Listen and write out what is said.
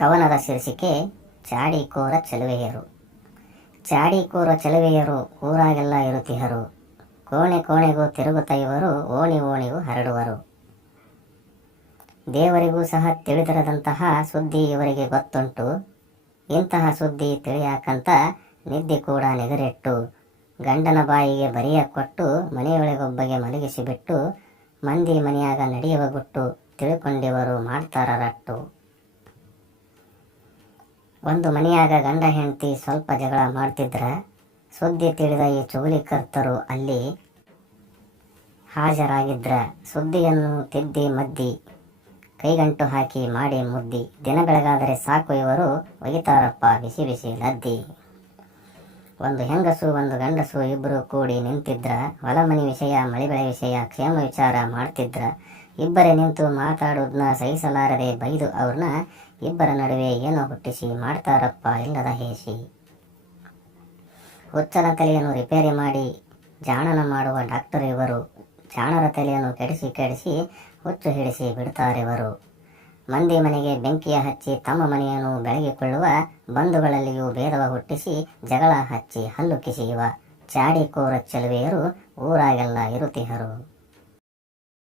ಕವನದ ಶೀರ್ಷಿಕೆ ಚಾಡಿಕೋರ ಚಲುವೆಯರು. ಚಾಡಿಕೋರ ಚಲುವೆಯರು ಊರಾಗೆಲ್ಲ ಇರುತ್ತಿಹರು ಕೋಣೆ ಕೋಣೆಗೂ ತಿರುಗುತ್ತ ಇವರು ಓಣಿ ಓಣಿಗೂ ಹರಡುವರು. ದೇವರಿಗೂ ಸಹ ತಿಳಿದಿರದಂತಹ ಸುದ್ದಿ ಇವರಿಗೆ ಗೊತ್ತುಂಟು. ಇಂತಹ ಸುದ್ದಿ ತಿಳಿಯಾಕಂತ ನಿದ್ದೆ ಕೂಡ ನೆಗರಿಟ್ಟು ಗಂಡನ ಬಾಯಿಗೆ ಬರಿಯ ಕೊಟ್ಟು, ಮನೆಯೊಳಗೊಬ್ಬಗೆ ಮಲಗಿಸಿಬಿಟ್ಟು, ಮಂದಿ ಮನೆಯಾಗ ನಡೆಯುವ ಗುಟ್ಟು ತಿಳ್ಕೊಂಡಿವರು ಮಾಡ್ತಾರ ರಟ್ಟು ಒಂದು ಮನೆಯಾಗ ಗಂಡ ಹೆಂಡತಿ ಸ್ವಲ್ಪ ಜಗಳ ಮಾಡ್ತಿದ್ರ, ಸುದ್ದಿ ತಿಳಿದ ಈ ಚುಗುಲಿಕರ್ತರು ಅಲ್ಲಿ ಹಾಜರಾಗಿದ್ರ. ಸುದ್ದಿಯನ್ನು ತಿದ್ದಿ, ಮದ್ದಿ, ಕೈಗಂಟು ಹಾಕಿ ಮಾಡಿ ಮುದ್ದಿ. ದಿನ ಬೆಳಗಾದರೆ ಸಾಕು ಇವರು ಒಗಿತಾರಪ್ಪ, ಬಿಸಿ ಬಿಸಿ ಲದ್ದಿ. ಒಂದು ಹೆಂಗಸು, ಒಂದು ಗಂಡಸು ಇಬ್ಬರು ಕೂಡಿ ನಿಂತಿದ್ರ, ಹೊಲಮನಿ ವಿಷಯ, ಮಳಿಬೆಳೆ ವಿಷಯ, ಕ್ಷೇಮ ವಿಚಾರ ಮಾಡ್ತಿದ್ರ, ಇಬ್ಬರೇ ನಿಂತು ಮಾತಾಡೋದನ್ನ ಸಹಿಸಲಾರದೆ ಬೈದು ಅವ್ರನ್ನ ಇಬ್ಬರ ನಡುವೆ ಏನೋ ಹುಟ್ಟಿಸಿ ಮಾಡ್ತಾರಪ್ಪ ಇಲ್ಲದ ಹೇಸಿ ಹುಚ್ಚನ ತಲೆಯನ್ನು ರಿಪೇರಿ ಮಾಡಿ ಜಾಣನ ಮಾಡುವ ಡಾಕ್ಟರ್ ಇವರು. ಜಾಣರ ತಲೆಯನ್ನು ಕೆಡಿಸಿ ಕೆಡಿಸಿ ಹುಚ್ಚು ಹಿಡಿಸಿ ಬಿಡ್ತಾರಿವರು ಮಂದಿ ಮನೆಗೆ ಬೆಂಕಿಯ ಹಚ್ಚಿ ತಮ್ಮ ಮನೆಯನ್ನು ಬೆಳಗಿಕೊಳ್ಳುವ, ಬಂಧುಗಳಲ್ಲಿಯೂ ಭೇದವ ಹುಟ್ಟಿಸಿ ಜಗಳ ಹಚ್ಚಿ ಹಲ್ಲು ಕಿಸಿಯುವ ಚಾಡಿಕೋರ ಚೆಲುವೆಯರು ಊರಾಗೆಲ್ಲ ಇರುತಿಹರು.